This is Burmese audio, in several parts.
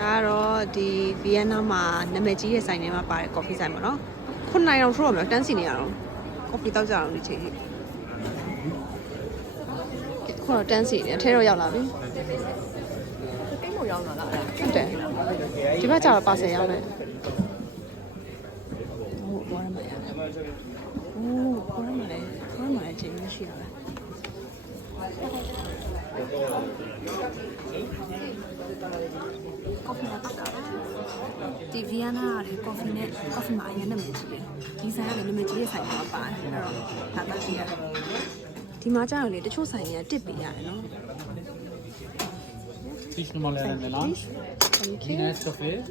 ဒါကတော့ဒီဗီယက်နမ်မှာနာမည်ကြီးတဲ့ဆိုင်ထဲမှာပါတဲ့ coffee ဆိုင်ပေါ့နော်ခုနိုင်အောင်ထိုးရမယ်တန်းစီနေရတော့ coffee တောက်ကြအောင်ဒီချိန်ကြီးခုတော့တန်းစီနေအထဲတော့ရောက်လာပြီကိန်းမရောက်လာလားအဲ့ဟုတ်တယ်ဒီဘက်ကျတော့ပါဆယ်ရောက်နေဟိုဘောရမရโอ้ဘောရမလည်းဘောရမလည်းချိန်မရှိရလား ကော်ဖီနဲ့ပတ်တာဒီဗီယက်နာကလေကော်ဖီနဲ့ကော်ဖီမှာအရင်နာမည်ကြီးတယ်ဒီဆိုင်ကလည်းနာမည်ကြီးတဲ့ဆိုင်မှာပါတယ်အဲ့တော့ဒါမှကြည့်ရတယ်ဒီမှာကျတော့လေတချို့ဆိုင်တွေကတစ်ပေးရတယ်နော် Fish normal and melange. Thank you Nice coffee.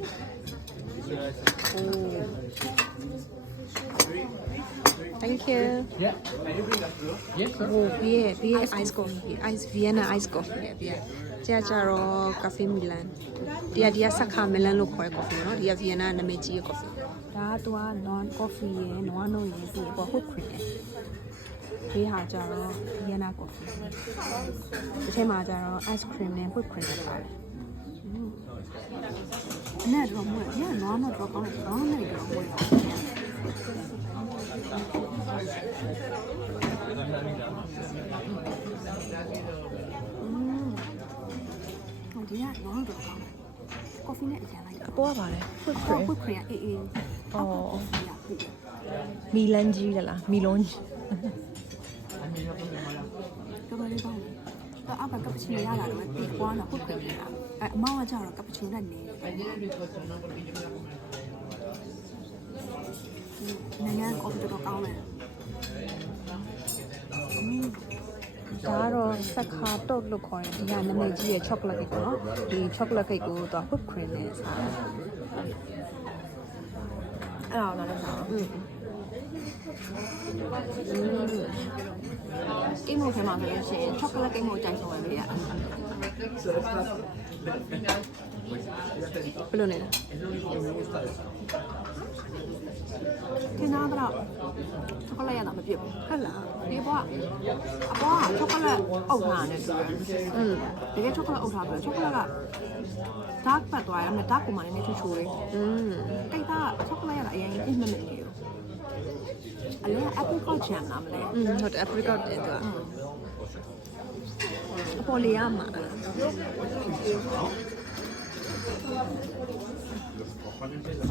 Thank you Yeah. Yes, sir. ဟိုဘီရဲ့ဘီရဲ့ ice coffee ice Vienna ice coffee လေဘီရဲ့ကျကြတော့ cafe Milan ဒီကဒီကဆက်ခါ Milan လို့ခေါ်တဲ့ coffee နော်ဒီက Vienna နာမည်ကြီးရဲ့ coffee ဒါကသူက non coffee ရယ် non no ရယ်ပြီးပေါ့ hot cream ရယ်ဒီဟာကြတော့ Vienna coffee ဒီထဲမှာကြတော့ ice cream နဲ့ whipped cream နဲ့ပါတယ်အနဲ့တော့မွေးရနော်နော်တော့ကောင်းတယ်နော်နဲ့တော့မွေးဟို ကော်ဖီနဲ့အရင်လိုက်အပေါ်ကပါလေ whipped ခွ cream ခွခရီးအေးအေးအော်ကော်ဖီရပြီမီလန်ကြီးလားလားမီလွန်ကြီးတော်တော်လေးကောင်းတယ်အောက်ကကပချီနိုရလာတော့တေးကွာတော့ခွခရီးရအဲအမောင်ကကြတော့ကပချီနိုနဲ့နေနိုင်ငံကော်ဖီတော့ကောင်းတယ် ဒါကတော့ဆက်ခါတော့လို့ခေါ်ရင်ဒီကနာမည်ကြီးရဲ့ chocolate cake ပေါ့နော်ဒီ chocolate cake ကိုတော့ whipped cream နဲ့စားတယ်အဲ့ဒါတော့လည်းစားอืมကိမိုထဲမှာဆိုလို့ရှိရင် chocolate ကိမိုကြိုက်ဆုံးပဲလေရ ဘယ်လိုနေလဲ ထင်သားတော့ chocolate ရတာမပြည့်ဘူး ဟုတ်လား ဒီဘွားအဘွား chocolate အုပ်ထားတယ်တူတယ် อืม တကယ် chocolate အုပ်ထားပြီး chocolate က dark ပတ်သွားတယ်အမေ dark ပုံမှန်လေးနဲ့ချူချူလေး อืม တိတ်သား chocolate ရတာအရင်အိမ်မမနေဘူးအလဲ apricot jam လားမလဲ อืมဟုတ်တယ် apricot တဲ့သူကအပေါ်လေးရမှာ 哦。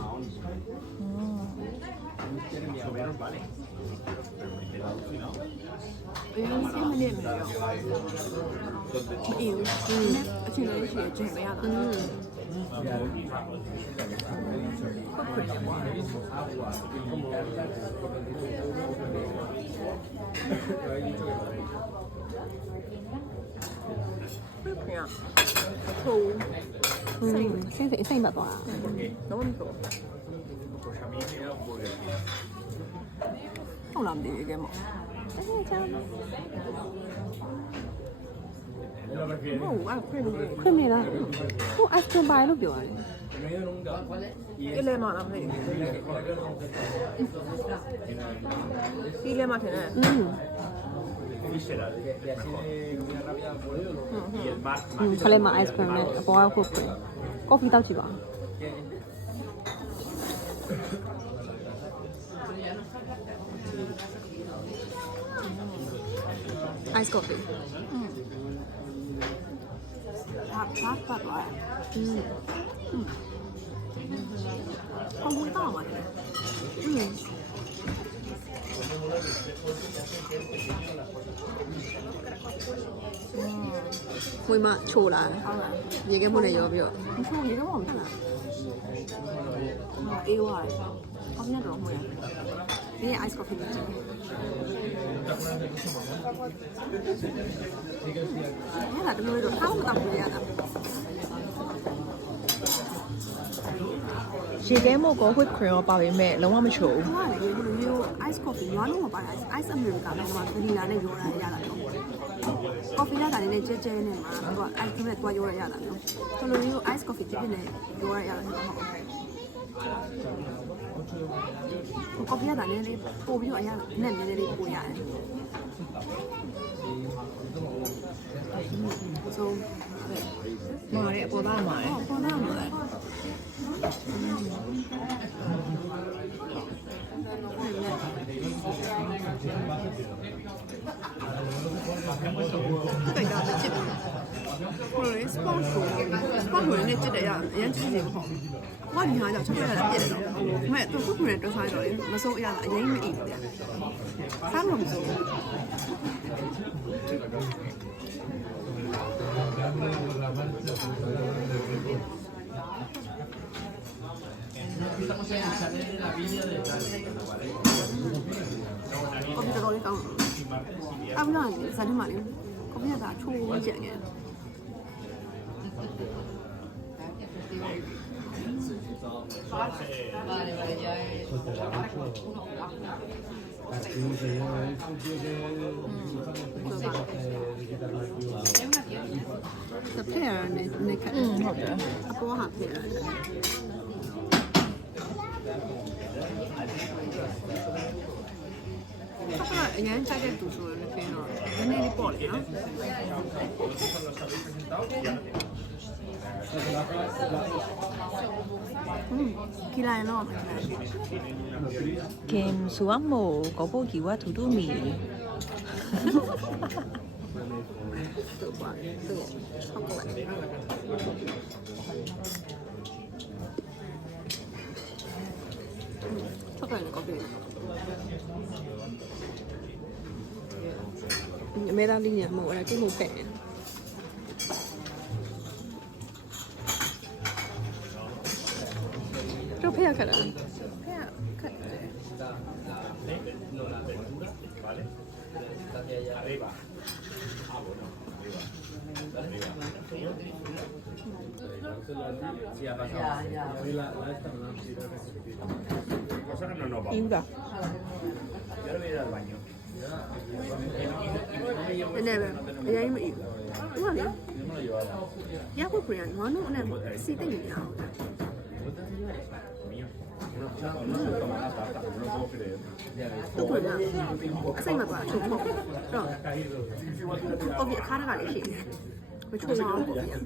原。嗯，嗯。 ခရထိုးစိတ်စိတ်စိတ်မသွားတော့မထိုးဟုတ်လားမသိဘူးကဲမို့အဲ့ချမ်းဟုတ်အဲ့ခရမခရမလားဟို ice cream ပါလို့ပြောရတယ်ဒီလဲမှာလားမသိဘူးဒီလဲမှာထင်တယ် 嗯，出来买 ice cream 呢，不爱喝水，咖啡倒几吧。ice coffee，嗯，啥啥啥多呀？嗯。嗯，咖啡倒嘛？嗯。 မှန်တော့မှာလေอืมဝေးမချိုလာဟုတ်လားရေခဲမှုနဲ့ရောပြီးတော့မချိုးရေတော့မဖြစ်လားအေးဝါးအောင်းရတော့မှရဒီ ice coffee နဲ့အဲ့ဒါတမျိုးတော့တောင်းတောင်းပြရတာရေခဲမို့ကော whipped cream ရောပါပေမဲ့လုံးဝမချိုး။ဘာလဲဒီလိုမျိုး ice coffee ရွာလုံးမပါတာ ice america နဲ့တော့ဗနီလာနဲ့ရောရရတာတော့။ coffee လာတာလည်းကြဲကြဲနဲ့မှာသူက ice cream နဲ့တွားရောရရတာနော်။ဒီလိုမျိုး ice coffee ကြည့်နေရောရရတာတော့ဟုတ်။ coffee လာတာလည်းပို့ပြီးတော့အရနဲ့နည်းနည်းလေးပို့ရတယ်။ so မာတယ်အပေါ်သားမာတယ်ဟောပေါ်လာမှာလေ sport ကို sport ကိုလည်းကြည့်တယ်ရအရင်ကြည့်နေမဟုတ်။ဘာဒီဟာကြောင့်ချက်ပြရတာပြည့်တယ်နော်။မဲ့သူခုခုနဲ့တွဲဆိုင်တော့လေမစိုးအရတာအရင်မအိပ်ဘူး။စားလို့မစိုးဘူးကော်ဖီတော်တော်လေးကောင်းတယ်။အမလို့ဇာတ်ထဲမှာလေကော်ဖီကချိုးကြက်နေတယ်။ ဖက်ရတဲ့နဲ့ခက်อืมဟုတ်တယ်အပေါ်ဟာဖက်ရတယ်။ဆက် ကအရင်ကြိုက်တဲ့သူဆိုရင်လည်းတော့နည်းန やからペア買っていいんだ Yo le voy a ir al baño. Never. Ella ahí me dijo. Bueno. Ya fue coreano, ¿no? Una cita y una otra. အစိမ့်မသွားချုပ်ဖို့တော့ဟုတ်ပြီအခါတကလည်းရှိတယ်မချုပ်ပါဘူးပေါ့ဗျာ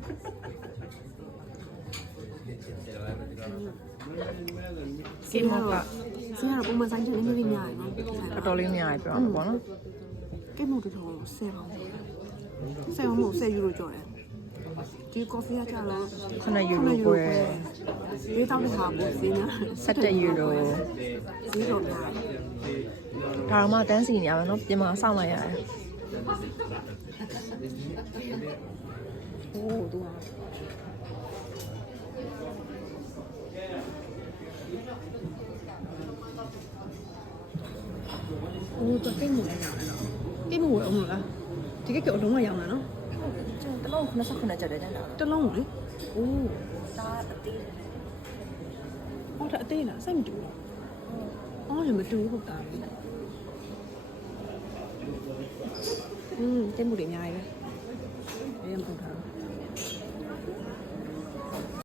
စင်တော့စင်ကတော့ပုံမှန်ဆိုင်ချက်နည်းနည်းလေးများတယ်နော်တော်တော်လေးများပြီပြောတာပေါ့နော်ကိမုတ်တော်တော်ဆယ်ပေါင်ဆယ်ပေါင်မို့ဆယ်ယူရိုကျော်တယ် ဒီကော်ဖီကကျတော့ 9ယူရိုပွဲ လေးတောင်းတဲ့ဟာပိုစီးနေ 17ယူရို ဈေးတော့များ ဒါမှတန်းစီနေရပါတော့ပြင်မှာစောင့်လိုက်ရတယ် โอ้ดูอ่ะ ဟိုတော့ကိတ်မို့လည်းရတယ်နော်ကိတ်မို့ဝယ်အောင်မလားဒီကိတ်ကအလုံးဝရောင်းတာနော် တလုံး89ကျက်တယ်ကျန်တာတစ်လုံးလေအိုးဒါအသေးဟောတာအသေးလားစိတ်မတူဘူးအော်လည်းမတူဘူးဟုတ်တာပဲอืมတိတ်မှုတွေအများကြီးပဲအရင်ပုံထား